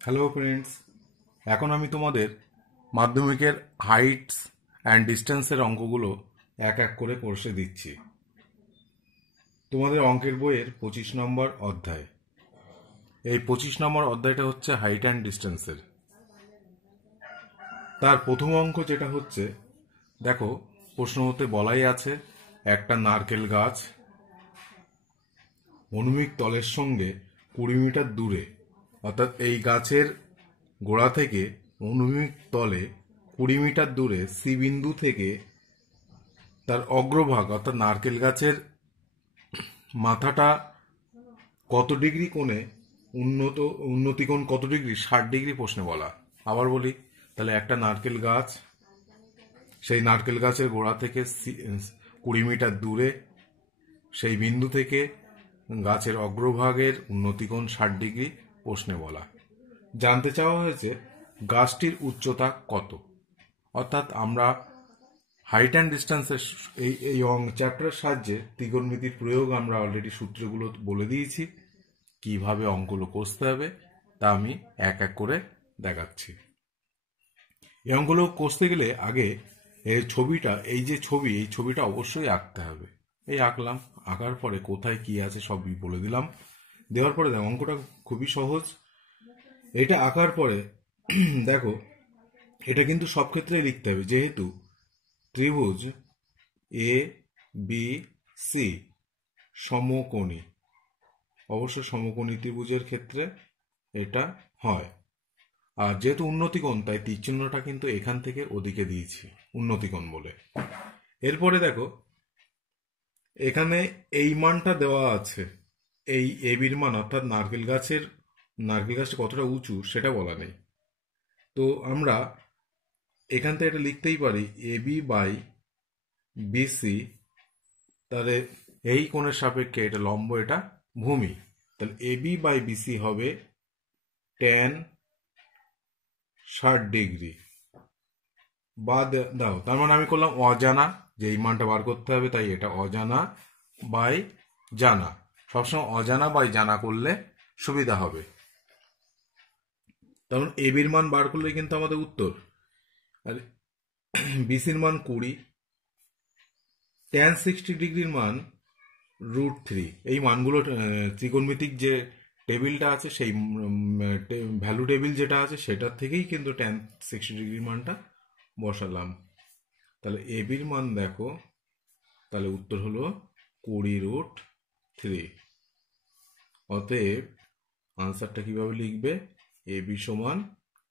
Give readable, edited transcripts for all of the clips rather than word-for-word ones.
Hello friends, এখন আমি তোমাদের মাধ্যমিকের হাইটস অ্যান্ড ডিস্টেন্সের অঙ্কগুলো এক এক করে কষে দিচ্ছি। তোমাদের অঙ্কের বইয়ের 25 নম্বর অধ্যায়। এই 25 নম্বর অধ্যায়টা হচ্ছে হাইট অ্যান্ড ডিস্টেন্সের। তার প্রথম অঙ্ক যেটা হচ্ছে, দেখো প্রশ্ন হতে বলাই আছে একটা নারকেল গাছ অনুভূমিক তলের সঙ্গে 20 মিটার দূরে, অর্থাৎ এই গাছের গোড়া থেকে অনুভূমিক তলে 20 মিটার দূরে সি বিন্দু থেকে তার অগ্রভাগ অর্থাৎ নারকেল গাছের মাথাটা কত ডিগ্রি কোণে উন্নতি কোণ কত ডিগ্রি, 60 ডিগ্রি প্রশ্নে বলা। আবার বলি, তাহলে একটা নারকেল গাছ, সেই নারকেল গাছের গোড়া থেকে 20 মিটার দূরে, সেই বিন্দু থেকে গাছের অগ্রভাগের উন্নতিকোণ 60 ডিগ্রি প্রশ্নে বলা। জানতে চাওয়া হয়েছে গাছটির উচ্চতা কত। অর্থাৎ আমরা হাইট অ্যান্ড ডিস্টেন্সের এই চ্যাপ্টারের সাহায্যে ত্রিকোণমিতির প্রয়োগ আমরা অলরেডি সূত্রগুলো বলে দিয়েছি, কিভাবে অঙ্কগুলো কষতে হবে তা আমি এক এক করে দেখাচ্ছি। এই অঙ্কগুলো কষতে গেলে আগে এই ছবিটা, এই ছবিটা অবশ্যই আঁকতে হবে। এই আঁকলাম, আঁকার পরে কোথায় কি আছে সবই বলে দিলাম। দেওয়ার পরে দেখো অঙ্কটা খুবই সহজ। এটা আঁকার পরে দেখো এটা কিন্তু সব ক্ষেত্রেই লিখতে হবে, যেহেতু ত্রিভুজ এ বি সি সমকোণী, অবশ্য সমকোণী ত্রিভুজের ক্ষেত্রে এটা হয়। আর যেহেতু উন্নতিকোণ, তাই তীরচিহ্নটা কিন্তু এখান থেকে ওদিকে দিয়েছি উন্নতিকোণ বলে। এরপরে দেখো এখানে এই মানটা দেওয়া আছে, এই এবির মান, অর্থাৎ নারকেল গাছটা কতটা উঁচু সেটা বলা নেই। তো আমরা এখান থেকে এটা লিখতেই পারি এবি বাই বিসি, তাহলে এই কোণের সাপেক্ষে এটা লম্ব, এটা ভূমি, তাহলে এবি বাই বিসি হবে tan 60 ডিগ্রি। বা দাও, তার মানে আমি করলাম অজানা, যে এই মানটা বার করতে হবে, তাই এটা অজানা বাই জানা। সবসময় অজানা বাই জানা করলে সুবিধা হবে। তখন এবির মান বার করলে কিন্তু আমাদের উত্তর। আর বিসির মান 20, tan 60 ডিগ্রির মান √3। এই মানগুলো ত্রিকোণমিতিক যে টেবিলটা আছে, সেই ভ্যালু টেবিল যেটা আছে সেটার থেকেই কিন্তু tan 60 ডিগ্রির মানটা বসালাম। তাহলে এবির মান দেখো, তাহলে উত্তর হলো 20√3। অতএব আনসারটা কিভাবে লিখবে, এবি সমান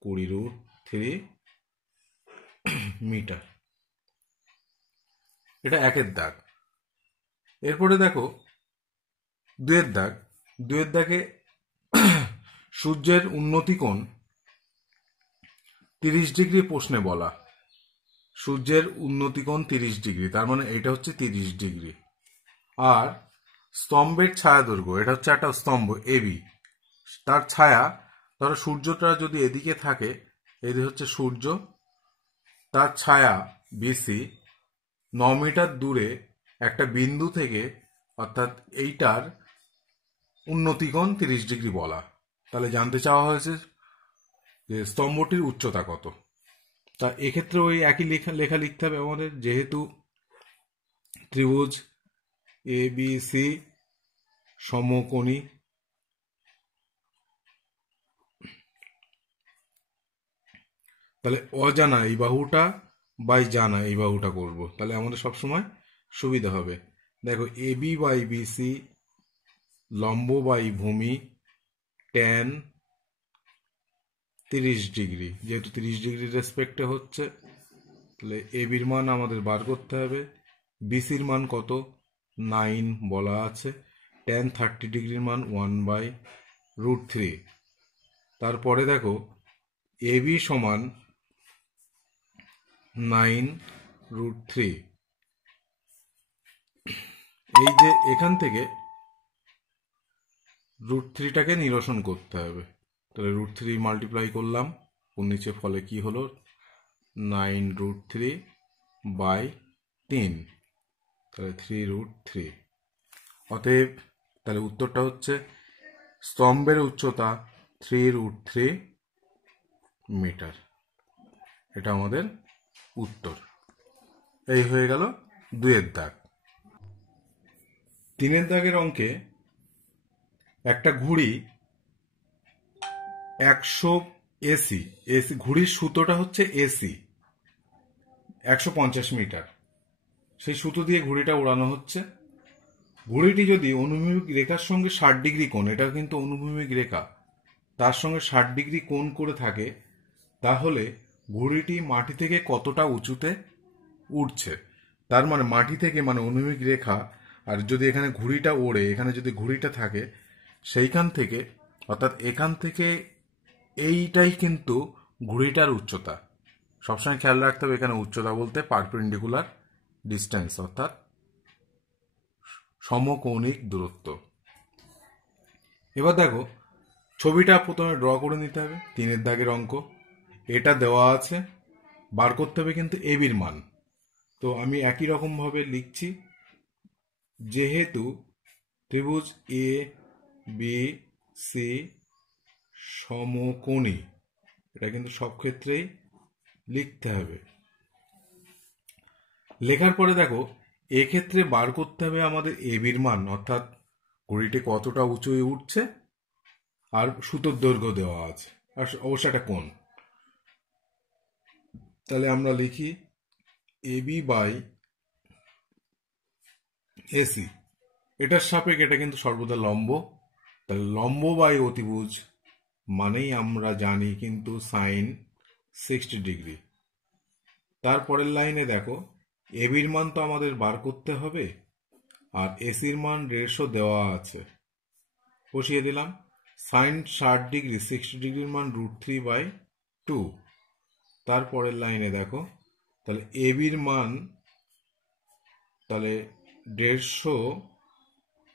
20√3 মিটার। এটা একের দাগ। এরপরে দেখো দুয়ের দাগে সূর্যের উন্নতিকোণ 30 ডিগ্রি প্রশ্নে বলা। সূর্যের উন্নতিকোণ 30 ডিগ্রি, তার মানে এটা হচ্ছে 30 ডিগ্রি। আর স্তম্ভের ছায়া দৈর্ঘ্য, এটা হচ্ছে একটা স্তম্ভ এবি, তার ছায়া, ধরো সূর্যটা যদি এদিকে থাকে, এদিকে হচ্ছে সূর্য, তার ছায়া বিসি 9 মিটার দূরে একটা বিন্দু থেকে, অর্থাৎ এইটার উন্নতিকোণ 30 ডিগ্রি বলা। তাহলে জানতে চাওয়া হয়েছে যে স্তম্ভটির উচ্চতা কত। তা এক্ষেত্রে ওই একই লেখা লিখতে হবে আমাদের, যেহেতু ত্রিভুজ এ বি সি সমকোণী, তাহলে অজানা এই বাহুটা বাই জানা এই বাহুটা করব, তাহলে আমাদের সবসময় সুবিধা হবে। দেখো এবি বাই বিসি লম্ব বাই ভূমি tan 30 ডিগ্রি, যেহেতু 30 ডিগ্রির রেসপেক্টে হচ্ছে, তাহলে এবির মান আমাদের বার করতে হবে। বিসির মান কত, 9 বলা আছে। tan 30 ডিগ্রির মান 1/√3। তারপরে দেখো এবি সমান 9√3। এই যে এখান থেকে √3টাকে নিরসন করতে হবে, তাহলে √3 মাল্টিপ্লাই করলাম, ওর নিচে ফলে কি হলো, 9√3/3, তাহলে 3√3। অতএব তাহলে উত্তরটা হচ্ছে স্তম্ভের উচ্চতা 3√3 মিটার। এটা আমাদের উত্তর। এই হয়ে গেল 2-এর দাগ। 3-এর দাগের অঙ্কে একটা ঘুড়ি 100 এসি, ঘুড়ির সুতোটা হচ্ছে এসি 150 মিটার, সেই সুতো দিয়ে ঘুড়িটা উড়ানো হচ্ছে। ঘুড়িটি যদি অনুভূমিক রেখার সঙ্গে 60 ডিগ্রি কোণ, এটা কিন্তু অনুভূমিক রেখা, তার সঙ্গে 60 ডিগ্রি কোণ করে থাকে, তাহলে ঘুড়িটি মাটি থেকে কতটা উঁচুতে উঠছে। তার মানে মাটি থেকে, মানে অনুভূমিক রেখা, আর যদি এখানে ঘুড়িটা ওড়ে, এখানে যদি ঘুড়িটা থাকে, সেইখান থেকে, অর্থাৎ এখান থেকে এইটাই কিন্তু ঘুড়িটার উচ্চতা। সবসময় খেয়াল রাখতে হবে, এখানে উচ্চতা বলতে পারপেন্ডিকুলার ডিস্টেন্স, অর্থাৎ সমকৌণিক দূরত্ব। এবার দেখো, ছবিটা প্রথমে ড্র করে নিতে হবে। 3-এর দাগের অঙ্ক, এটা দেওয়া আছে, বার করতে হবে কিন্তু এবির মান। তো আমি একই রকম ভাবে লিখছি, যেহেতু ত্রিভুজ এ বি সি সমকোণী, এটা কিন্তু সব ক্ষেত্রেই লিখতে হবে। লেখার পরে দেখো, এক্ষেত্রে বার করতে হবে আমাদের এবির মান, অর্থাৎ ঘড়িটি কতটা উঁচু উঠছে, আর সুতোর দৈর্ঘ্য দেওয়া আছে, আর অবশ্যই একটা কোণ। তাহলে আমরা লিখি এবি বাই এসি, এটার সাপেক্ষে এটা কিন্তু সর্বদা লম্ব, তাহলে লম্ব বাই অতিভুজ মানেই আমরা জানি কিন্তু সাইন 60 ডিগ্রি। তারপরের লাইনে দেখো, এবির মান তো আমাদের বার করতে হবে, আর এসির মান 150 দেওয়া আছে, বসিয়ে দিলাম। সাইন 60 ডিগ্রি, 60 ডিগ্রির মান √3/2। তারপরের লাইনে দেখো, তাহলে এবির মান তাহলে 150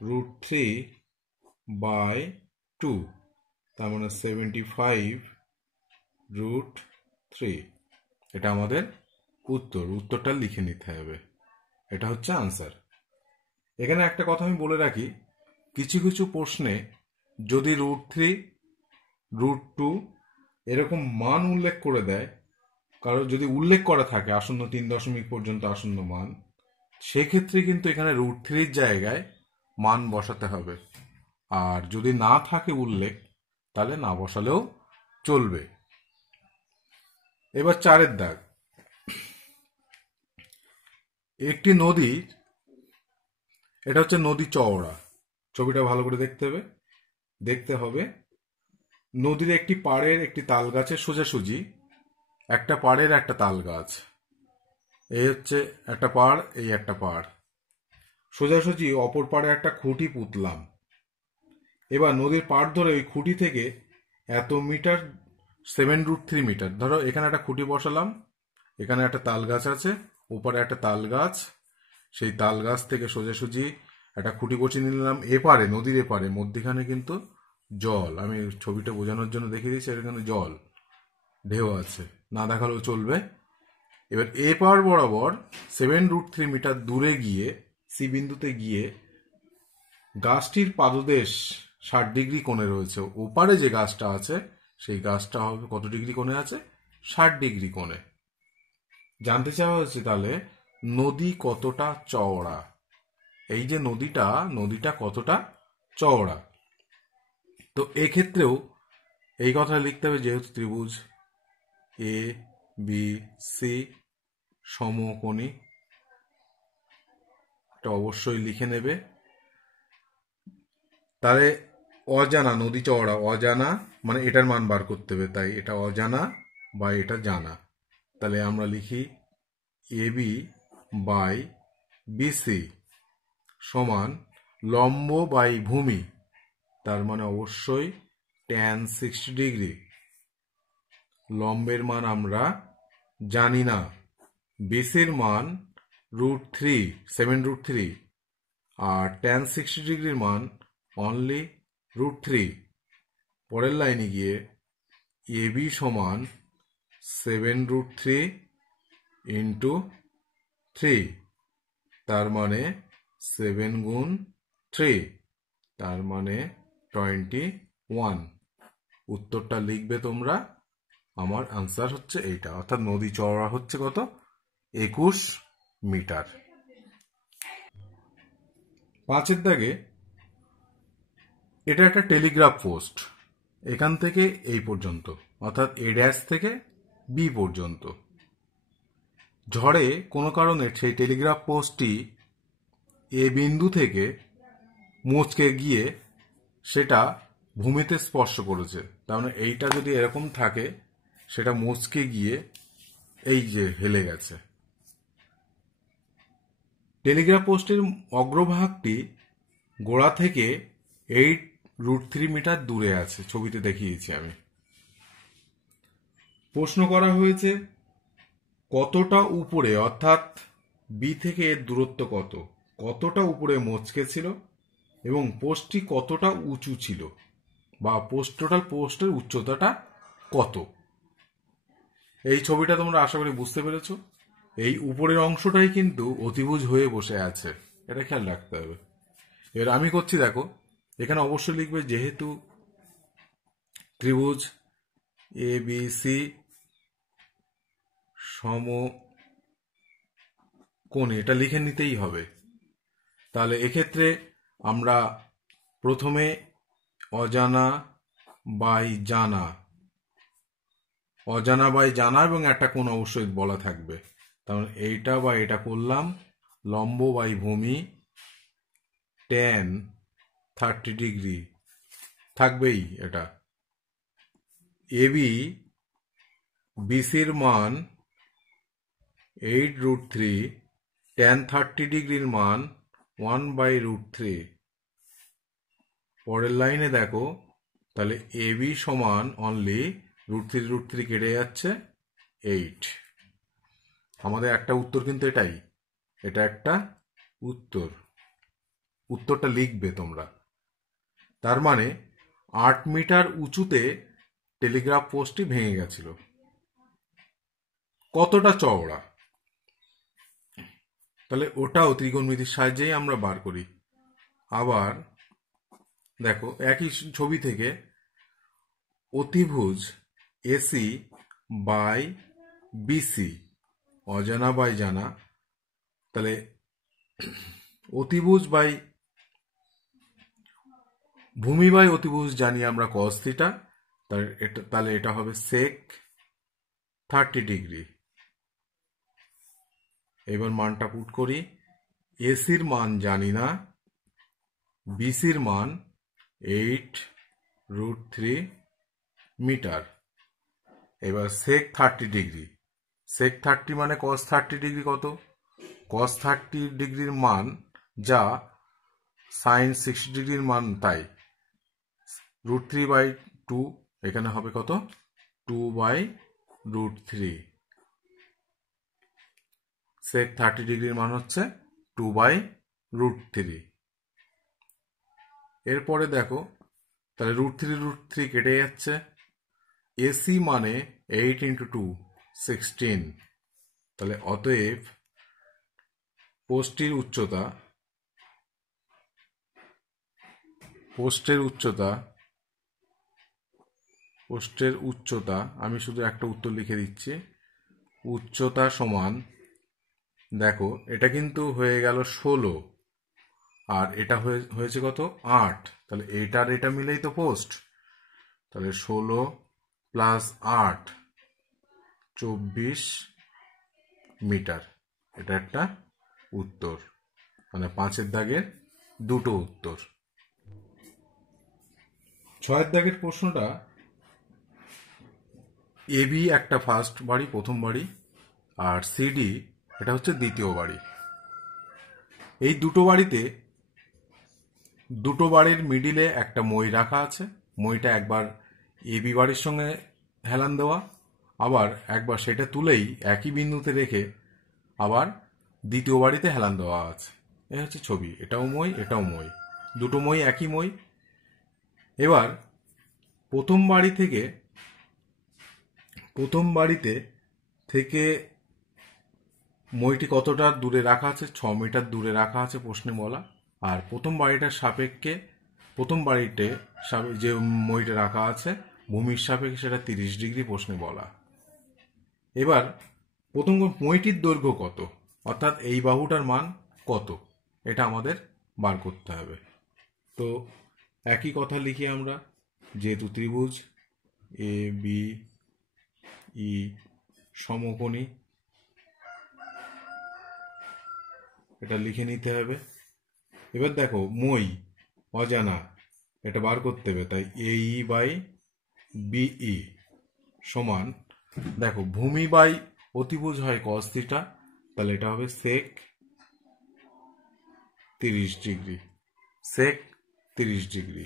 √3/2, তার মানে 75√3। এটা আমাদের উত্তর। উত্তরটা লিখে নিতে হবে, এটা হচ্ছে আনসার। এখানে একটা কথা আমি বলে রাখি, কিছু কিছু প্রশ্নে যদি √3, √2 এরকম মান উল্লেখ করে দেয়, কারো যদি উল্লেখ করা থাকে আসন্ন 3 দশমিক পর্যন্ত আসন্ন মান, সেক্ষেত্রে কিন্তু এখানে √3 জায়গায় মান বসাতে হবে। আর যদি না থাকে উল্লেখ, তাহলে না বসালেও চলবে। এবার 4-এর দাগ, একটি নদীর, এটা হচ্ছে নদী চওড়া, ছবিটা ভালো করে দেখতে হবে। নদীর একটি পাড়ের একটি তাল গাছের সোজাসুজি একটা পাড়ের একটা তাল গাছ, এই হচ্ছে একটা পাড়, এই একটা পাড়, সোজাসুজি অপর পাড়ে একটা খুঁটি পুঁতলাম। এবার নদীর পাড় ধরে ওই খুঁটি থেকে এত মিটার, 7√3 মিটার, ধরো এখানে একটা খুঁটি বসালাম, এখানে একটা তাল গাছ আছে, ওপারে একটা তাল গাছ, সেই তাল গাছ থেকে সোজাসুজি একটা খুঁটি বসিয়ে নিলাম এপারে, নদীর এপারে, মধ্যখানে কিন্তু জল, আমি ছবিটা বোঝানোর জন্য দেখিয়ে দিচ্ছি, এখানে জল ঢেউ আছে, না দেখালেও চলবে। এবার এপার বরাবর 7√3 মিটার দূরে গিয়ে, সি বিন্দুতে গিয়ে, গাছটির পাদদেশ 60 ডিগ্রি কোণে রয়েছে, ওপারে যে গাছটা আছে সেই গাছটা হবে কত ডিগ্রি কোণে আছে, 60 ডিগ্রি কোণে। জানতে চাওয়া হচ্ছে তাহলে নদী কতটা চওড়া, এই যে নদীটা কতটা চওড়া। তো এক্ষেত্রেও এই কথা লিখতে হবে, যেহেতু ত্রিভুজ এ বি সি সমকোণী, এটা অবশ্যই লিখে নেবে। তাহলে অজানা, নদী চওড়া অজানা, মানে এটার মান বার করতে হবে, তাই এটা অজানা বা এটা জানা। তাহলে আমরা লিখি এবি বাই বিসি সমান লম্ব বাই ভূমি, তার মানে অবশ্যই tan 60 ডিগ্রি। লম্বের মান আমরা জানি না, বিসির মান √3, 7√3, আর tan 60 ডিগ্রির মান অনলি √3। পরের লাইনে গিয়ে এবি সমান 7√3 ইন্টু 3, তার মানে 7 গুণ 3, তার মানে 21। উত্তরটা লিখবে তোমরা আমার আনসার হচ্ছে এইটা, অর্থাৎ নদী চওড়া হচ্ছে কত? 21 মিটার। 5 দাগে এটা একটা টেলিগ্রাফ পোস্ট, এখান থেকে এই পর্যন্ত, অর্থাৎ এ ড্যাশ থেকে বি পর্যন্ত। ঝড়ে কোনো কারণে সেই টেলিগ্রাফ পোস্টটি এ বিন্দু থেকে মুচকে গিয়ে সেটা ভূমিতে স্পর্শ করেছে। তার মানে এইটা যদি এরকম থাকে, সেটা মুচকে গিয়ে এই যে হেলে গেছে। টেলিগ্রাফ পোস্টের অগ্রভাগটি গোড়া থেকে 8√3 মিটার দূরে আছে, ছবিতে দেখিয়েছি আমি। প্রশ্ন করা হয়েছে কতটা উপরে, অর্থাৎ বি থেকে এর দূরত্ব কতটা উপরে মচকে ছিল এবং পোস্টটি কতটা উঁচু ছিল, বা টোটাল পোস্টের উচ্চতাটা কত। এই ছবিটা তোমরা আশা করি বুঝতে পেরেছ। এই উপরের অংশটাই কিন্তু অতিভুজ হয়ে বসে আছে, এটা খেয়াল রাখতে হবে। এবার আমি করছি, দেখো এখানে অবশ্যই লিখবে যেহেতু ত্রিভুজ এ বি সি সমকোণী, এটা লিখে নিতেই হবে। তাহলে এক্ষেত্রে আমরা প্রথমে অজানা বাই জানা এবং একটা কোণ অবশ্যই বলা থাকবে। তাহলে এইটা বা এটা করলাম, লম্ব বাই ভূমি tan 30 ডিগ্রি থাকবেই। এটা এবি বিসির মান 8√3, tan 30 ডিগ্রির মান 1/√3। পরের লাইনে দেখো, তাহলে এবি সমান অনলি √3 কেটে যাচ্ছে 8। আমাদের একটা উত্তর কিন্তু এটাই, এটা একটা উত্তরটা লিখবে তোমরা। তার মানে 8 মিটার উঁচুতে টেলিগ্রাফ পোস্টটি ভেঙে গেছিল। কতটা চওড়া, তাহলে ওটাও ত্রিকোণমিতির সাহায্যেই আমরা বার করি। আবার দেখো একই ছবি থেকে অতিভুজ এসি বাই বিসি, অজানা বাই জানা, তাহলে অতিভুজ বাই ভূমি বাই অতিভুজ জানি আমরা cos থিটা, তাহলে এটা হবে sec 30 ডিগ্রি। এবার মানটা পুট করি, এসির মান জানি না, বিসির মান 8√3 মিটার। এবার sec 30 ডিগ্রি, sec 30 মানে cos 30 ডিগ্রি কত? cos 30 ডিগ্রির মান যা sin 60 ডিগ্রির মান তাই, √3/2, এখানে হবে কত? 2/√3। sec 30 ডিগ্রির মান হচ্ছে 2/√3। এরপরে দেখো, তাহলে √3 কেটে যাচ্ছে। এসি মানে 8 × 2 16, তাহলে অতএব পোস্টের উচ্চতা আমি শুধু একটা উত্তর লিখে দিচ্ছি, উচ্চতা সমান, দেখো এটা কিন্তু হয়ে গেল 16 আর এটা হয়েছে কত? 8। তাহলে এইটার এটা মিলেই তো পোস্ট, তাহলে 16 + 8 24 মিটার। এটা একটা উত্তর, মানে 5 দাগের দুটো উত্তর। 6 দাগের প্রশ্নটা, এবি একটা ফার্স্ট বাড়ি, প্রথম বাড়ি, আর সিডি এটা হচ্ছে দ্বিতীয় বাড়ি। এই দুটো বাড়িতে দুটো বাড়ির মিডিলে একটা মই রাখা আছে। মইটা একবার এবি বাড়ির সঙ্গে হেলান দেওয়া, আবার একবার সেটা তুলেই একই বিন্দুতে রেখে আবার দ্বিতীয় বাড়িতে হেলান দেওয়া আছে। এই হচ্ছে ছবি, এটাও মই এটাও মই, দুটো মই একই মই। এবার প্রথম বাড়িতে থেকে মইটি কতটা দূরে রাখা আছে? 6 মিটার দূরে রাখা আছে প্রশ্নে বলা। আর প্রথম বাড়িটার সাপেক্ষে যে মইটা রাখা আছে ভূমির সাপেক্ষে সেটা 30 ডিগ্রি প্রশ্নে বলা। এবার প্রথম মইটির দৈর্ঘ্য কত, অর্থাৎ এই বাহুটার মান কত, এটা আমাদের বার করতে হবে। তো একই কথা লিখি আমরা, যেহেতু ত্রিভুজ এ বি ই সমকোণী, এটা লিখে নিতে হবে। এবার দেখো মই অজানা, এটা বার করতে হবে, তাই এই বাই বিই সমান, দেখো ভূমি বাই অতিভুজ হয় cos থিটা, তাহলে এটা হবে sec 30 ডিগ্রি, sec 30 ডিগ্রি।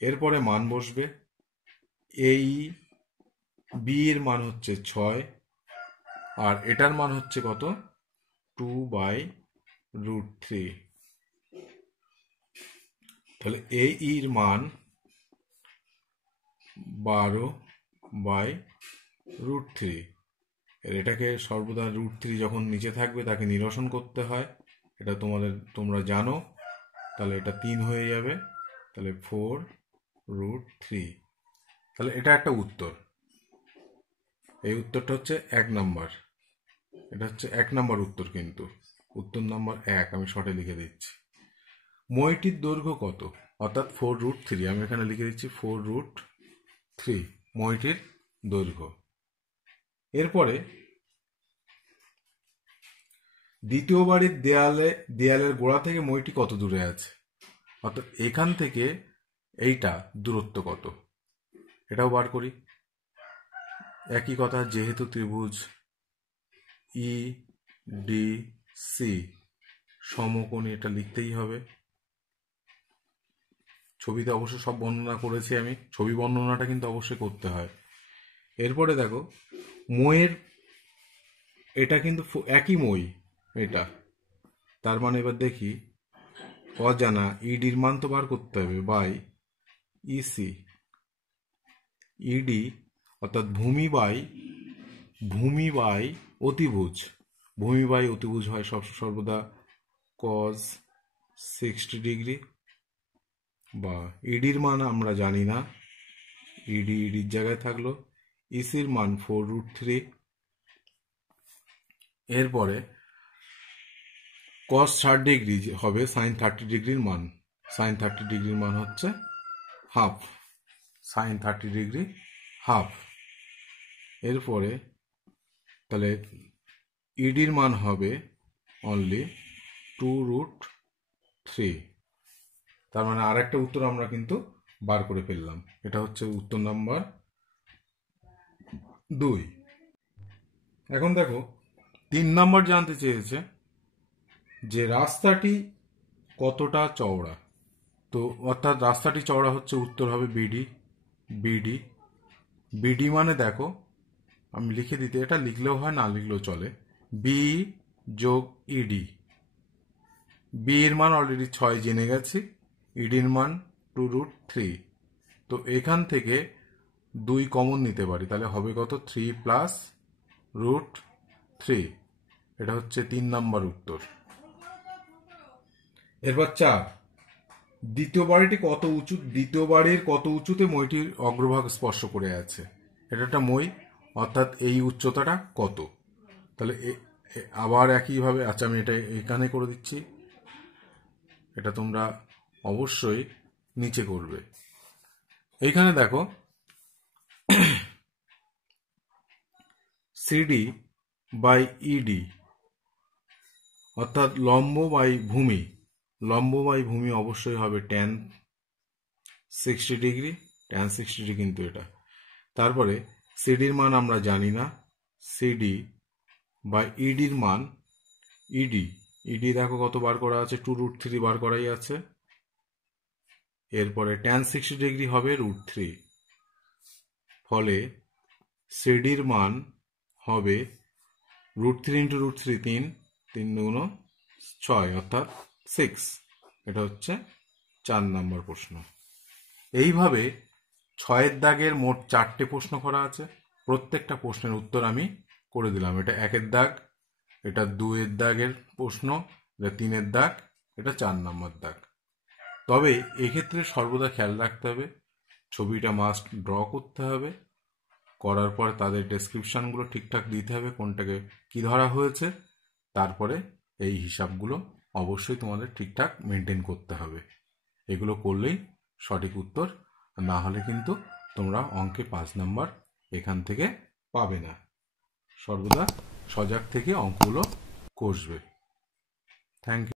এরপরে মান বসবে, এই বি এর মান হচ্ছে 6 আর এটার মান হচ্ছে কত, 2/√3। তাহলে এই এর মান 12/√3। এটাকে সর্বদা √3 যখন নিচে থাকবে তাকে নিরসন করতে হয়, এটা তোমরা জানো। তাহলে এটা 3 হয়ে যাবে, তাহলে 4√3। তাহলে এটা একটা উত্তর। এই উত্তরটা হচ্ছে 1 নাম্বার, এটা হচ্ছে 1 নাম্বার উত্তর, কিন্তু উত্তর নাম্বার 1 আমি শর্টে লিখে দিচ্ছি। মইটির দৈর্ঘ্য কত, অর্থাৎ 4√3, আমি এখানে লিখে দিচ্ছি 4√3 মইটির দৈর্ঘ্য। এরপরে দ্বিতীয় বাড়ির দেয়ালের গোড়া থেকে মইটি কত দূরে আছে, অর্থাৎ এখান থেকে এইটা দূরত্ব কত, এটাও বার করি। একই কথা, যেহেতু ত্রিভুজ ই ডি সি সমকোণী, এটা লিখতেই হবে। ছবিতে অবশ্য সব বর্ণনা করেছি আমি, ছবি বর্ণনাটা কিন্তু অবশ্যই করতে হয়। এরপরে দেখো মইয়ের, এটা কিন্তু একই মই এটা, তার মানে এবার দেখি অজানা ইডির মান তো বার করতে হবে, বাই ইসি, ইডি অর্থাৎ ভূমি বাই অতিভুজ, ভূমি বাই অতিভুজ হয় সর্বদা cos 60 ডিগ্রি, বা ইডির মান আমরা জানি না, ইডির জায়গায় থাকলো, ইসির মান 4√3। এরপরে cos 60 ডিগ্রি হবে sin 30 ডিগ্রির মান, sin 30 ডিগ্রির মান হচ্ছে হাফ, sin 30 ডিগ্রি হাফ। এরপরে তাহলে ইডির মান হবে অনলি 2√3। তার মানে আর একটা উত্তর আমরা কিন্তু বার করে ফেললাম, এটা হচ্ছে উত্তর নাম্বার 2। এখন দেখো 3 নাম্বার জানতে চেয়েছে যে রাস্তাটি কতটা চওড়া। তো অর্থাৎ রাস্তাটি চওড়া হচ্ছে, উত্তর হবে বিডি। বিডি বিডি মানে দেখো আমি লিখে দিতে, এটা লিখলেও হয় না লিখলেও চলে, বি যোগ ইডি। বি এর মান অলরেডি 6 জেনে গেছি, ইডির মান 2√3। তো এখান থেকে 2 কমন নিতে পারি, তাহলে হবে কত, 3 + √3। এটা হচ্ছে 3 নাম্বার উত্তর। এরপর 4, দ্বিতীয় বাড়িটি কত উঁচু, দ্বিতীয় বাড়ির কত উঁচুতে মইটির অগ্রভাগ স্পর্শ করে আছে, এটা একটা মই, অর্থাৎ এই উচ্চতাটা কত। তাহলে আবার একইভাবে, আচ্ছা আমি এটা এখানে করে দিচ্ছি, এটা তোমরা অবশ্যই নিচে করবে। এইখানে দেখো সিডি বাই ইডি অর্থাৎ লম্ব বাই ভূমি, লম্ব বাই ভূমি অবশ্যই হবে tan 60 ডিগ্রি, tan 60 ডিগ্রি কিন্তু এটা। তারপরে সিডির মান আমরা জানি না, সিডি বাই ইডির মান, ইডি দেখো কত বার করা আছে, 2√3 বার করাই আছে। এরপরে tan 60 ডিগ্রি হবে √3, ফলে সিডির মান হবে √3 × √3 3, 3 × 6 অর্থাৎ 6। এটা হচ্ছে 4 নাম্বার প্রশ্ন। এইভাবে 6 দাগের মোট 4টে প্রশ্ন করা আছে, প্রত্যেকটা প্রশ্নের উত্তর আমি করে দিলাম। এটা 1 দাগ, এটা 2 দাগের প্রশ্ন, এটা 3 দাগ, এটা 4 নাম্বার দাগ। তবে এক্ষেত্রে সর্বদা খেয়াল রাখতে হবে ছবিটা মাস্ট ড্র করতে হবে। করার পর তাদের ডেসক্রিপশানগুলো ঠিকঠাক দিতে হবে, কোনটাকে কি ধরা হয়েছে। তারপরে এই হিসাবগুলো অবশ্যই তোমাদের ঠিকঠাক মেনটেন করতে হবে। এগুলো করলেই সঠিক উত্তর, না হলে কিন্তু তোমরা অঙ্কে 5 নাম্বার এখান থেকে পাবে না। সর্বদা সজাগ থেকে অঙ্কগুলো কষবে। Thank you.